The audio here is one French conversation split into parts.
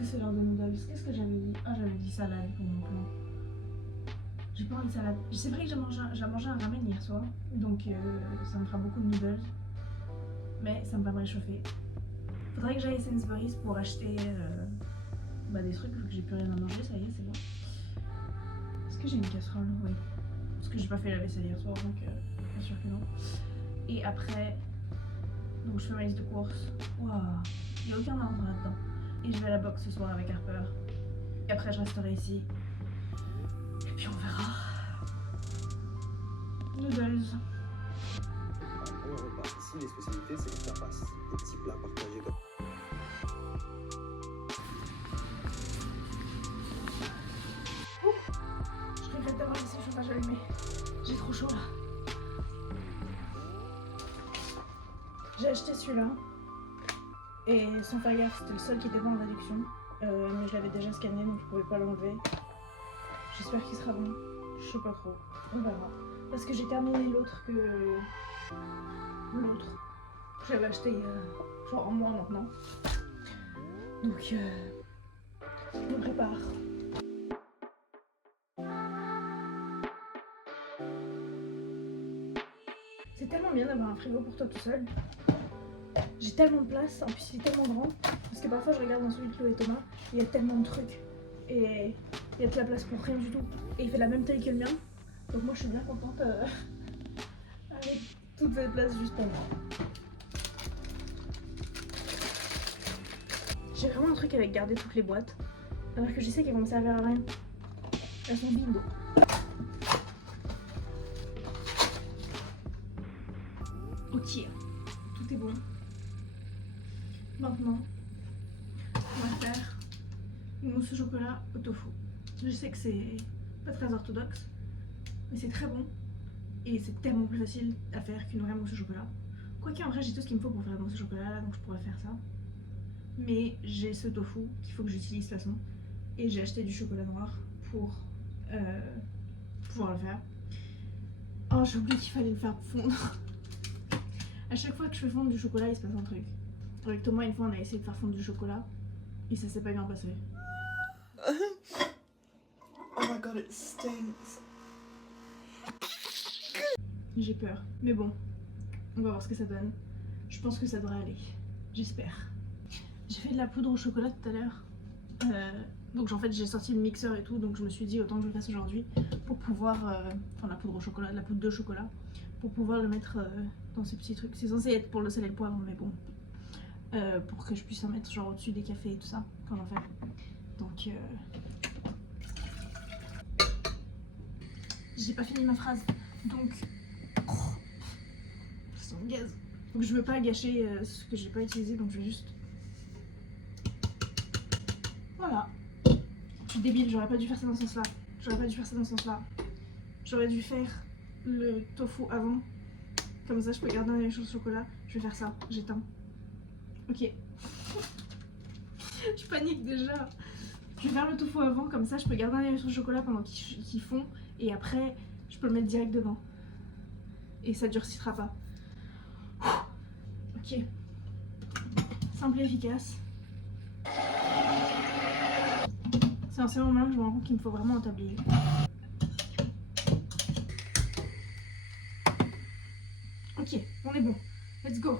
que c'est l'heure de noodles. Qu'est-ce que j'avais dit? Ah, j'avais dit salade pour mon plan. J'ai pas envie de salade. C'est vrai que j'ai mangé un ramen hier soir, donc ça me fera beaucoup de noodles. Mais ça me va me réchauffer. Faudrait que j'aille à Sainsbury's pour acheter des trucs vu que j'ai plus rien à manger, ça y est, c'est bon. Est-ce que j'ai une casserole? Oui. Parce que j'ai pas fait la vaisselle hier soir, donc bien sûr que non. Et après, donc je fais ma liste de courses. Waouh, il n'y a aucun ordre là-dedans. Et je vais à la boxe ce soir avec Harper. Et après, je resterai ici. Et puis on verra. Noodles. Un repas. Ici, les spécialités, c'est les tapas, des petits plats partagés comme. Je regrette d'avoir laissé le chauffage allumé. J'ai trop chaud là. J'ai acheté celui-là. Et sans faire gaffe, c'était le seul qui était pas en réduction. Mais je l'avais déjà scanné donc je pouvais pas l'enlever. J'espère qu'il sera bon. Je sais pas trop. On verra. Parce que j'ai terminé l'autre que. L'autre. J'avais acheté il y a genre un mois maintenant. Donc je me prépare. C'est tellement bien d'avoir un frigo pour toi tout seul. J'ai tellement de place, en plus il est tellement grand. Parce que parfois je regarde dans celui de Chloé et Thomas, il y a tellement de trucs. Et il y a de la place pour rien du tout. Et il fait la même taille que le mien. Donc moi je suis bien contente avec toute cette place juste pour moi. J'ai vraiment un truc avec garder toutes les boîtes. Alors que je sais qu'elles vont me servir à rien. Elles sont bingo. Ok, tout est bon. Maintenant, on va faire une mousse au chocolat au tofu. Je sais que c'est pas très orthodoxe, mais c'est très bon. Et c'est tellement plus facile à faire qu'une vraie mousse au chocolat. Quoique en vrai j'ai tout ce qu'il me faut pour faire la mousse au chocolat là, donc je pourrais faire ça. Mais j'ai ce tofu qu'il faut que j'utilise de toute façon. Et j'ai acheté du chocolat noir pour pouvoir le faire. Oh, j'ai oublié qu'il fallait le faire fondre. À chaque fois que je fais fondre du chocolat, il se passe un truc. Avec Thomas, une fois, on a essayé de faire fondre du chocolat et ça s'est pas bien passé. Oh my god, it stinks. J'ai peur. Mais bon, on va voir ce que ça donne. Je pense que ça devrait aller. J'espère. J'ai fait de la poudre au chocolat tout à l'heure. Donc en fait j'ai sorti le mixeur et tout, donc je me suis dit autant que je le fasse aujourd'hui pour pouvoir, enfin la poudre au chocolat, de la poudre de chocolat, pour pouvoir le mettre dans ces petits trucs. C'est censé être pour le sel et le poivre, mais bon, pour que je puisse en mettre genre au-dessus des cafés et tout ça quand j'en fais. Donc j'ai pas fini ma phrase, donc c'est un gaz. Donc je veux pas gâcher ce que j'ai pas utilisé, donc je vais juste, voilà. Je suis débile, j'aurais pas dû faire ça dans ce sens-là. J'aurais pas dû faire ça dans ce sens-là. J'aurais dû faire le tofu avant. Comme ça, je peux garder les choses au chocolat. Je vais faire ça, j'éteins. Ok. Je panique déjà. Je vais faire le tofu avant, comme ça, je peux garder les choses au chocolat pendant qu'ils font. Et après, je peux le mettre direct dedans. Et ça durcira pas. Ok. Simple et efficace. C'est en ces moments que je me rends compte qu'il me faut vraiment un tablier. Ok, on est bon. Let's go.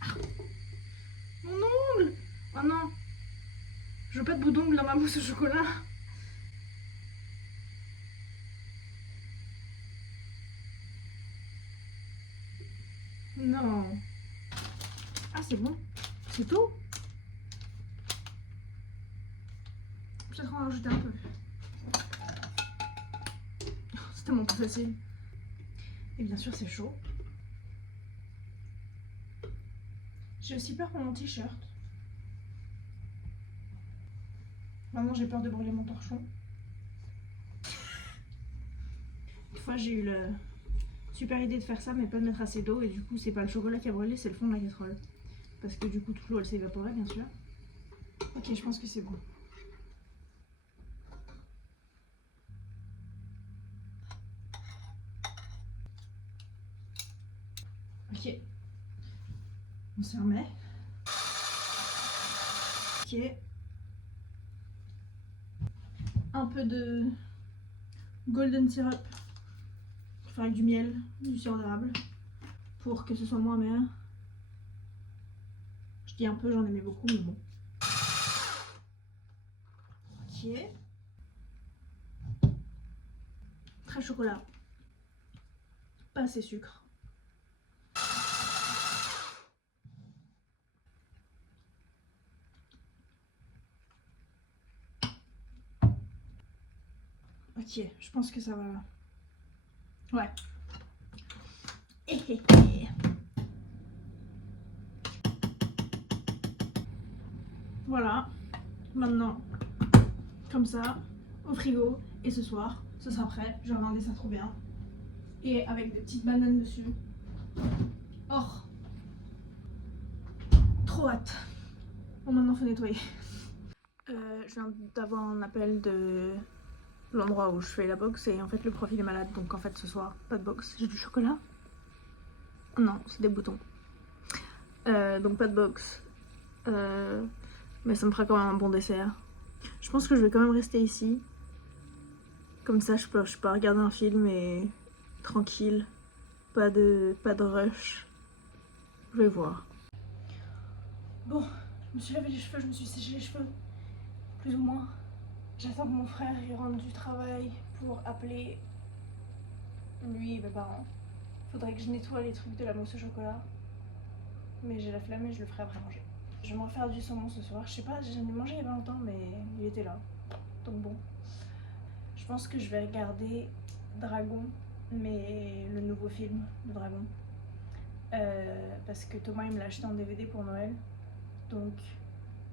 Ah. Mon ongle! Oh non! Je veux pas de bout d'ongle dans ma mousse au chocolat. Non. Ah, c'est bon. C'est tout? Peut-être en rajouter un peu. C'est tellement plus facile. Et bien sûr, c'est chaud. J'ai aussi peur pour mon t-shirt. Maintenant, j'ai peur de brûler mon torchon. Une fois, j'ai eu la super idée de faire ça, mais pas de mettre assez d'eau. Et du coup, c'est pas le chocolat qui a brûlé, c'est le fond de la casserole. Parce que du coup, toute l'eau, elle s'est évaporée, bien sûr. Ok, je pense que c'est bon. Ok. On se remet. Ok. un peu de golden syrup, enfin avec du miel, du sirop d'érable, pour que ce soit moins amer. Je dis un peu, j'en aimais beaucoup, mais bon. Ok. Très chocolat. Pas assez sucre. Ok, je pense que ça va. Ouais. Voilà. Maintenant, comme ça, au frigo. Et ce soir, ce sera prêt. Je vais regarder ça trop bien. Et avec des petites bananes dessus. Oh, trop hâte. Bon, maintenant, faut nettoyer. Je viens d'avoir un appel de l'endroit où je fais la boxe et en fait le profil est malade, donc en fait ce soir pas de boxe. J'ai du chocolat? Non, c'est des boutons. Donc pas de boxe. Mais ça me fera quand même un bon dessert. Je pense que je vais quand même rester ici. Comme ça je peux regarder un film et tranquille. Pas de rush. Je vais voir. Bon, je me suis lavé les cheveux, je me suis séché les cheveux. Plus ou moins. J'attends que mon frère il rentre du travail pour appeler lui et mes parents. Faudrait que je nettoie les trucs de la mousse au chocolat. Mais j'ai la flemme et je le ferai après manger. Je vais m'en faire du saumon ce soir. Je sais pas, j'en ai mangé il y a pas longtemps mais il était là. Donc bon. Je pense que je vais regarder Dragon, mais le nouveau film de Dragon. Parce que Thomas il me l'a acheté en DVD pour Noël. Donc...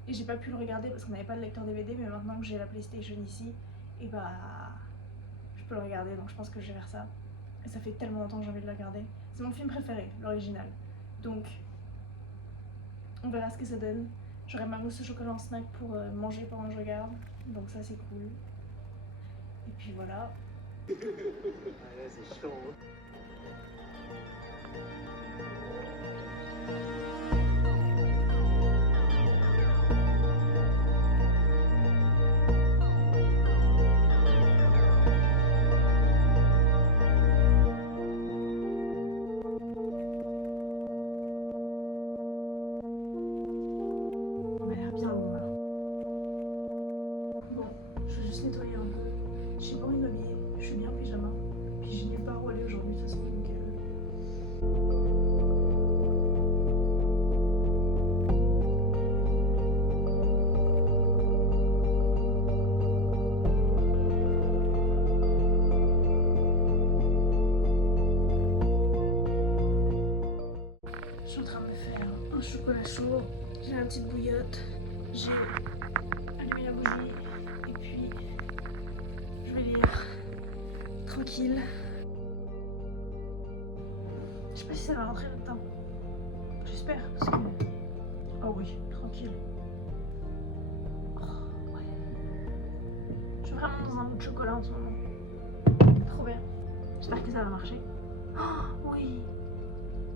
Et j'ai pas pu le regarder parce qu'on n'avait pas de lecteur DVD, mais maintenant que j'ai la PlayStation ici, et bah je peux le regarder, donc je pense que je vais faire ça. Et ça fait tellement longtemps que j'ai envie de le regarder. C'est mon film préféré, l'original. Donc on verra ce que ça donne. J'aurai ma mousse au chocolat en snack pour manger pendant que je regarde, donc ça c'est cool. Et puis voilà. Ah là, c'est chaud. On a l'air bien bon là. Bon, je vais juste nettoyer un peu. J'ai pas envie de m'habiller, je suis bien en pyjama. Puis j'ai nulle part où aller aujourd'hui de toute façon, donc je suis en train de me faire un chocolat chaud. J'ai la petite bouillotte. J'ai allumé la bougie. Et puis, je vais lire tranquille. Je sais pas si ça va rentrer là-dedans. J'espère parce que... Oh oui, tranquille. Oh, ouais. Je suis vraiment dans un mood de chocolat en ce moment. Trop bien. J'espère que ça va marcher. Oh oui.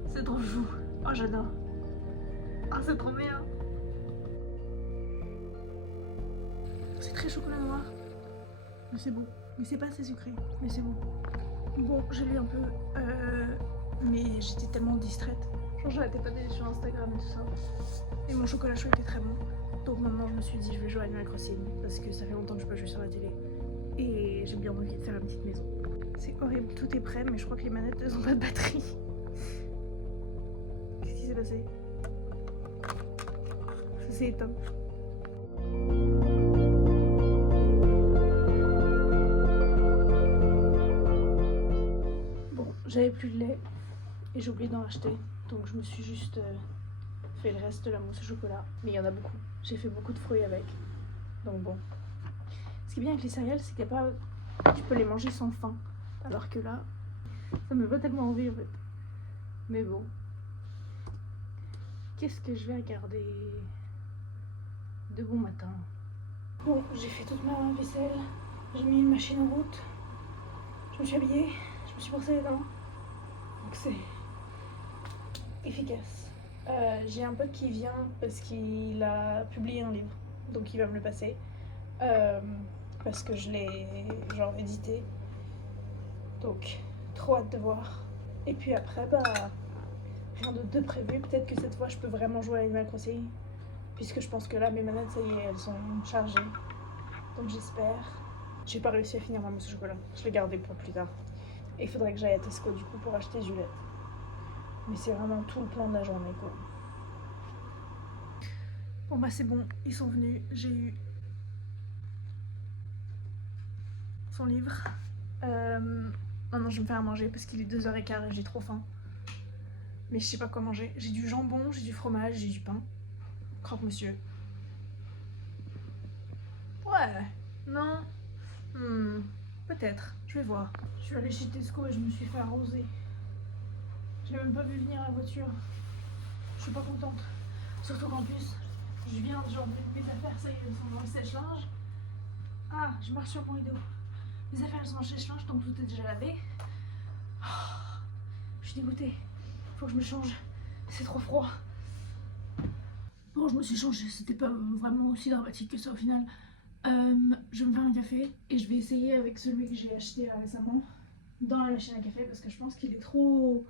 C'est trop chou. Oh j'adore. Ah c'est trop bien. C'est très chocolat noir. Mais c'est bon. Mais c'est pas assez sucré. Mais c'est bon. Bon, j'ai lu un peu. Mais j'étais tellement distraite. Genre j'arrêtais pas d'aller sur Instagram et tout ça. Et mon chocolat chaud était très bon. Donc maintenant je me suis dit je vais jouer à Animal Crossing. Parce que ça fait longtemps que je peux jouer sur la télé. Et j'ai bien envie de faire une petite maison. C'est horrible, tout est prêt mais je crois que les manettes elles ont pas de batterie. Qu'est-ce qui s'est passé? Ça s'est éteint. Bon, j'avais plus de lait et j'ai oublié d'en acheter. Donc je me suis juste fait le reste de la mousse au chocolat. Mais il y en a beaucoup. J'ai fait beaucoup de fruits avec. Donc bon. Ce qui est bien avec les céréales, c'est qu'il n'y a pas... Tu peux les manger sans faim. Alors que là, ça me fait tellement envie en fait. Mais bon. Qu'est-ce que je vais regarder de bon matin? Bon, j'ai fait toute ma vaisselle. J'ai mis une machine en route. Je me suis habillée. Je me suis brossé les dents. Donc c'est efficace. J'ai un pote qui vient parce qu'il a publié un livre. Donc il va me le passer. parce que je l'ai genre édité. Donc trop hâte de voir. Et puis après bah rien de prévu. Peut-être que cette fois je peux vraiment jouer à Animal Crossing. Puisque je pense que là mes manettes ça y est elles sont chargées. Donc j'espère. J'ai pas réussi à finir ma mousse au chocolat. Je l'ai gardée pour plus tard. Et il faudrait que j'aille à Tesco du coup pour acheter Juliette. Mais c'est vraiment tout le plan de la journée quoi. Bon bah c'est bon, ils sont venus. J'ai eu son livre. Maintenant je vais me faire à manger parce qu'il est 2h15 et j'ai trop faim. Mais je sais pas quoi manger. J'ai du jambon, j'ai du fromage, j'ai du pain. Croque-monsieur. Ouais, non. Peut-être, je vais voir. Je suis allée chez Tesco et je me suis fait arroser. J'ai même pas vu venir la voiture. Je suis pas contente. Surtout qu'en plus, je viens genre mes affaires, ça y est, elles sont dans le sèche-linge. Ah, je marche sur mon rideau. Mes affaires elles sont dans le sèche-linge, donc tout est déjà lavé. Oh, je suis dégoûtée. Faut que je me change. C'est trop froid. Bon, je me suis changée, c'était pas vraiment aussi dramatique que ça au final. Je vais me faire un café et je vais essayer avec celui que j'ai acheté récemment dans la machine à café parce que je pense qu'il est trop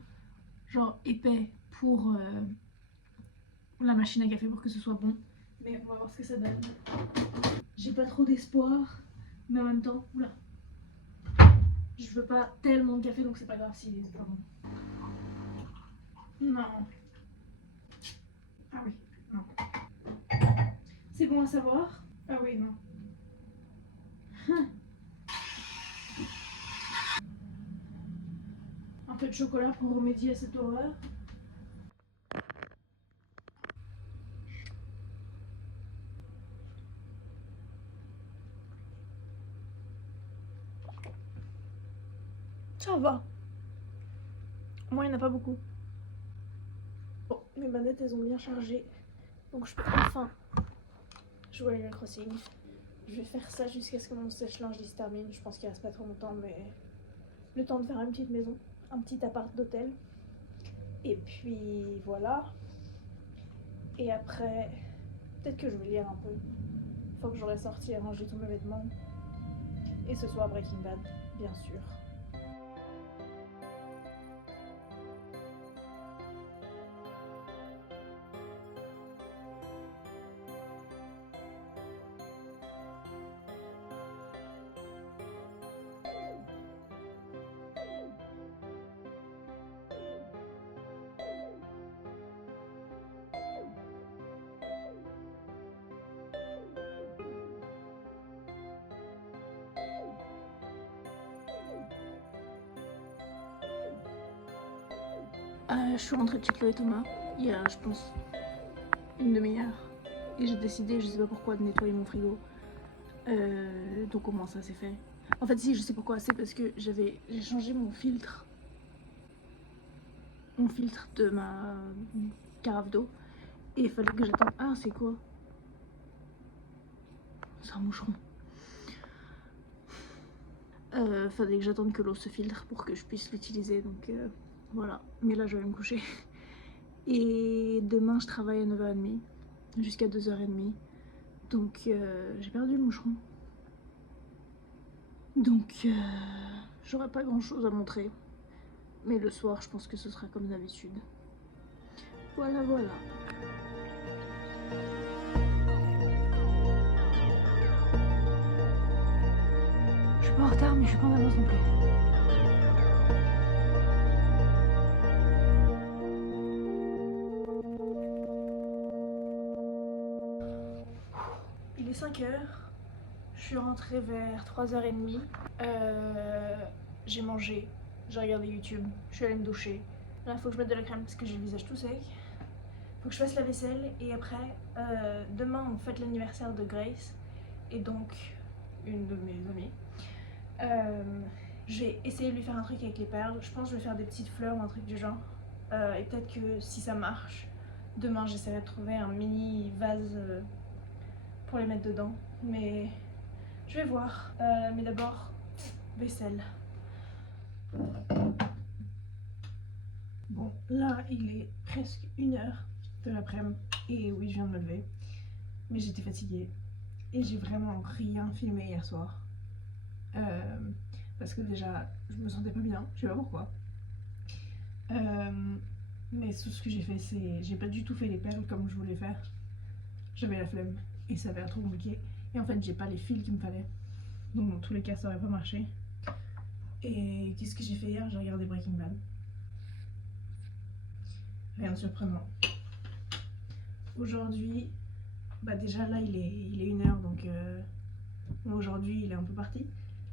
genre épais pour la machine à café pour que ce soit bon. Mais on va voir ce que ça donne. J'ai pas trop d'espoir, mais en même temps, oula, je veux pas tellement de café donc c'est pas grave s'il est pas bon. Non. Ah oui, non. C'est bon à savoir. Ah oui, non. Un peu de chocolat pour remédier à cette horreur. Ça va. Moi, il n'y en a pas beaucoup. Bon, mes manettes, elles ont bien chargé. Donc je peux enfin jouer à Animal Crossing. Je vais faire ça jusqu'à ce que mon sèche-linge se termine. Je pense qu'il reste pas trop longtemps, mais le temps de faire une petite maison, un petit appart d'hôtel. Et puis voilà. Et après, peut-être que je vais lire un peu. Faut que j'aurai sorti et rangé tous mes vêtements. Et ce soir Breaking Bad, bien sûr. Je suis rentrée de chez Chloé Thomas il y a, je pense, une demi-heure. Et j'ai décidé, je sais pas pourquoi, de nettoyer mon frigo. Donc au moins ça c'est fait. En fait si, je sais pourquoi, c'est parce que j'ai changé mon filtre. Mon filtre de ma carafe d'eau. Et il fallait que j'attende. Ah c'est quoi? C'est un moucheron. Fallait que j'attende que l'eau se filtre pour que je puisse l'utiliser. Donc voilà. Mais là je vais me coucher. Et demain je travaille à 9h30 jusqu'à 2h30. Donc j'ai perdu le moucheron. Donc j'aurai pas grand chose à montrer. Mais le soir je pense que ce sera comme d'habitude. Voilà voilà. Je suis pas en retard mais je suis pas en avance non plus. Il est 5h, je suis rentrée vers 3h30, j'ai mangé, j'ai regardé YouTube, je suis allée me doucher. Là faut que je mette de la crème parce que j'ai le visage tout sec. Faut que je fasse la vaisselle et après, demain on fête l'anniversaire de Grace et donc une de mes amies. J'ai essayé de lui faire un truc avec les perles, je pense que je vais faire des petites fleurs ou un truc du genre. Et peut-être que si ça marche, demain j'essaierai de trouver un mini vase pour les mettre dedans, mais je vais voir. Mais d'abord, vaisselle. Bon, là il est presque 1h de l'après-midi et oui je viens de me lever, mais j'étais fatiguée et j'ai vraiment rien filmé hier soir. Parce que déjà, je me sentais pas bien, je sais pas pourquoi. Mais tout ce que j'ai fait, c'est. J'ai pas du tout fait les perles comme je voulais faire. J'avais la flemme et ça avait l'air trop compliqué. Et en fait, j'ai pas les fils qu'il me fallait. Donc, dans tous les cas, ça aurait pas marché. Et qu'est-ce que j'ai fait hier? J'ai regardé Breaking Bad. Rien de surprenant. Aujourd'hui, bah déjà là, il est 1h donc. Aujourd'hui, il est un peu parti.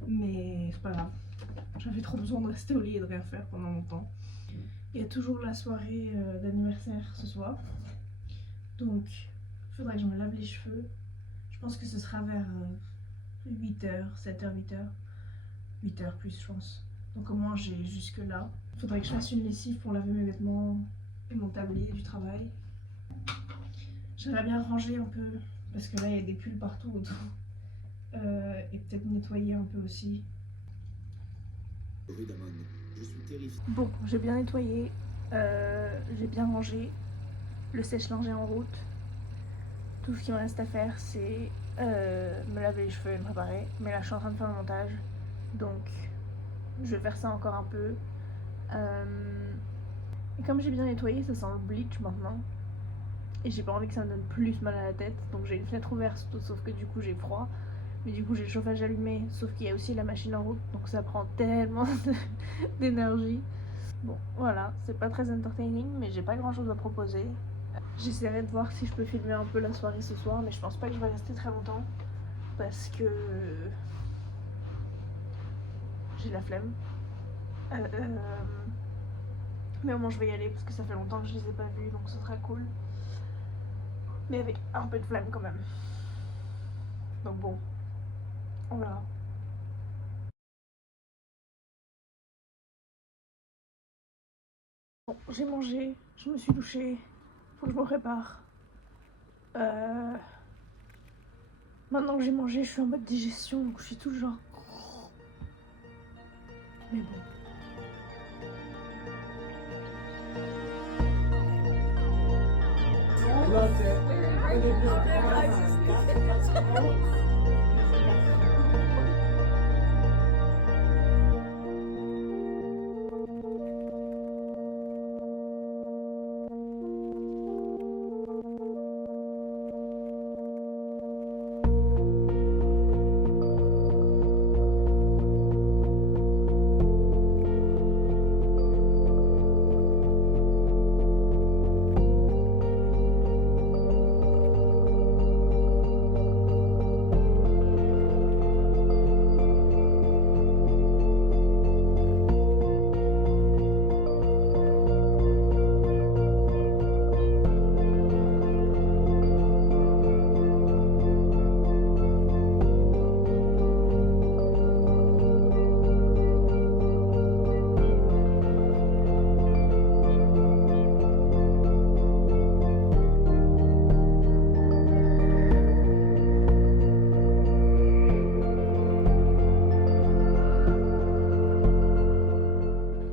Mais c'est pas grave. J'avais trop besoin de rester au lit et de rien faire pendant longtemps. Il y a toujours la soirée d'anniversaire ce soir. Donc, il faudra que je me lave les cheveux. Je pense que ce sera vers 8h, 7h, 8h. 8h plus, je pense. Donc au moins, j'ai jusque là. Il faudrait que je fasse une lessive pour laver mes vêtements et mon tablier du travail. J'aimerais bien ranger un peu, parce que là, il y a des pulls partout autour. Et peut-être nettoyer un peu aussi. Rue d'Amon. Je suis terrifié. Bon, j'ai bien nettoyé, j'ai bien rangé, le sèche-linge est en route. Tout ce qui me reste à faire, c'est me laver les cheveux et me préparer. Mais là, je suis en train de faire le montage, donc je vais faire ça encore un peu. Et comme j'ai bien nettoyé, ça sent le bleach maintenant. Et j'ai pas envie que ça me donne plus mal à la tête, donc j'ai une fenêtre ouverte, sauf que du coup j'ai froid. Mais du coup j'ai le chauffage allumé, sauf qu'il y a aussi la machine en route, donc ça prend tellement d'énergie. Bon, voilà, c'est pas très entertaining, mais j'ai pas grand chose à proposer. J'essaierai de voir si je peux filmer un peu la soirée ce soir, mais je pense pas que je vais rester très longtemps parce que j'ai la flemme. Mais au moins je vais y aller parce que ça fait longtemps que je les ai pas vus, donc ce sera cool. Mais avec un peu de flemme quand même. Donc bon, on verra. Bon, j'ai mangé, je me suis douchée, faut que je me prépare. Maintenant que j'ai mangé, je suis en mode digestion, donc je suis tout genre. Mais bon.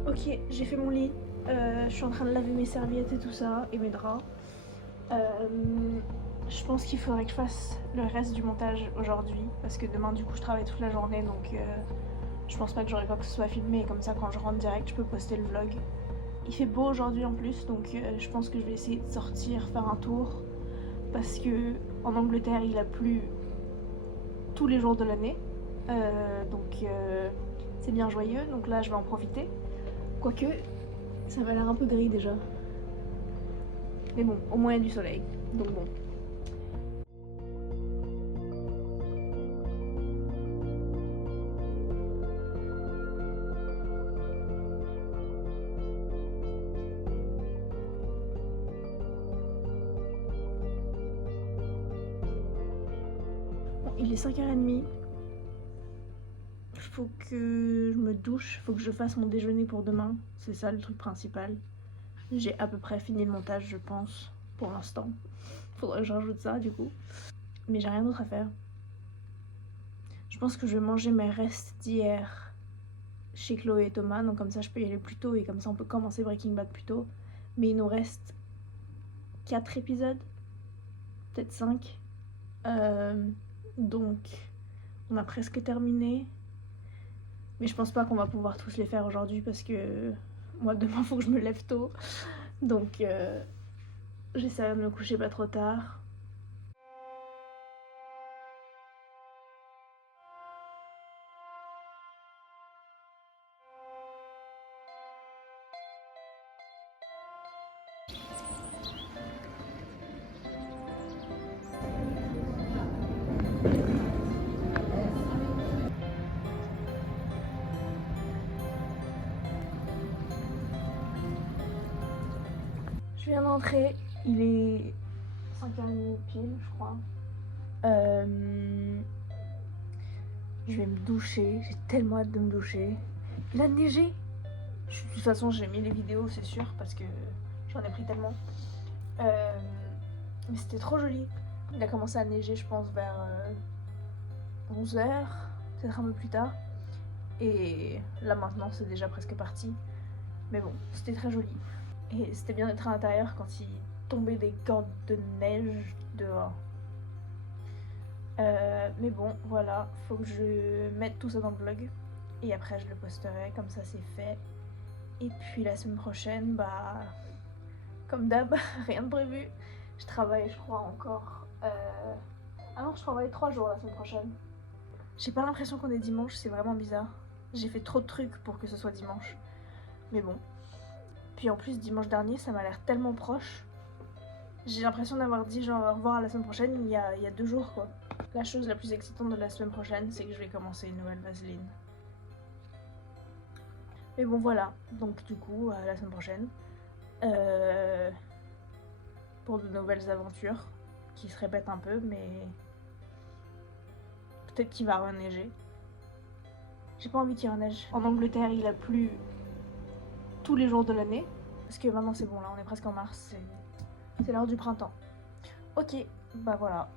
Ok, j'ai fait mon lit. Je suis en train de laver mes serviettes et tout ça, et mes draps. Je pense qu'il faudrait que je fasse le reste du montage aujourd'hui, parce que demain du coup je travaille toute la journée, donc je pense pas que j'aurai quoi que ce soit filmé, et comme ça quand je rentre direct je peux poster le vlog. Il fait beau aujourd'hui en plus, donc je pense que je vais essayer de sortir, faire un tour, parce que en Angleterre il a plu tous les jours de l'année, donc c'est bien joyeux, donc là je vais en profiter. Quoique, ça m'a l'air un peu gris déjà. Mais bon, au moins il y a du soleil, donc bon. Bon, il est 5h30. Faut que je me douche, faut que je fasse mon déjeuner pour demain. C'est ça le truc principal. J'ai à peu près fini le montage, je pense, pour l'instant. Faudrait que je rajoute ça du coup. Mais j'ai rien d'autre à faire. Je pense que je vais manger mes restes d'hier chez Chloé et Thomas, donc comme ça je peux y aller plus tôt et comme ça on peut commencer Breaking Bad plus tôt. Mais il nous reste 4 épisodes, peut-être 5. Donc on a presque terminé. Mais je pense pas qu'on va pouvoir tous les faire aujourd'hui parce que moi demain faut que je me lève tôt. Donc j'essaierai de me coucher pas trop tard. Je viens d'entrer, il est 5h30 pile, je crois. Je vais me doucher, j'ai tellement hâte de me doucher. Il a neigé. De toute façon, j'ai mis les vidéos, c'est sûr, parce que j'en ai pris tellement. Mais c'était trop joli. Il a commencé à neiger, je pense, vers 11h, peut-être un peu plus tard. Et là maintenant, c'est déjà presque parti. Mais bon, c'était très joli. Et c'était bien d'être à l'intérieur quand il tombait des cordes de neige dehors. Mais bon, voilà, faut que je mette tout ça dans le vlog. Et après, je le posterai, comme ça c'est fait. Et puis la semaine prochaine, bah, comme d'hab, rien de prévu. Je travaille, je crois, encore. Ah non, je travaille 3 jours la semaine prochaine. J'ai pas l'impression qu'on est dimanche, c'est vraiment bizarre. J'ai fait trop de trucs pour que ce soit dimanche. Mais bon. Puis en plus, dimanche dernier, ça m'a l'air tellement proche. J'ai l'impression d'avoir dit genre au revoir à la semaine prochaine il y a 2 jours quoi. La chose la plus excitante de la semaine prochaine, c'est que je vais commencer une nouvelle Vaseline. Mais bon voilà, donc du coup, la semaine prochaine. Pour de nouvelles aventures qui se répètent un peu, mais peut-être qu'il va reneiger. J'ai pas envie qu'il reneige. En Angleterre, il a plu tous les jours de l'année. Parce que maintenant c'est bon, là on est presque en mars, c'est l'heure du printemps. Ok, bah voilà.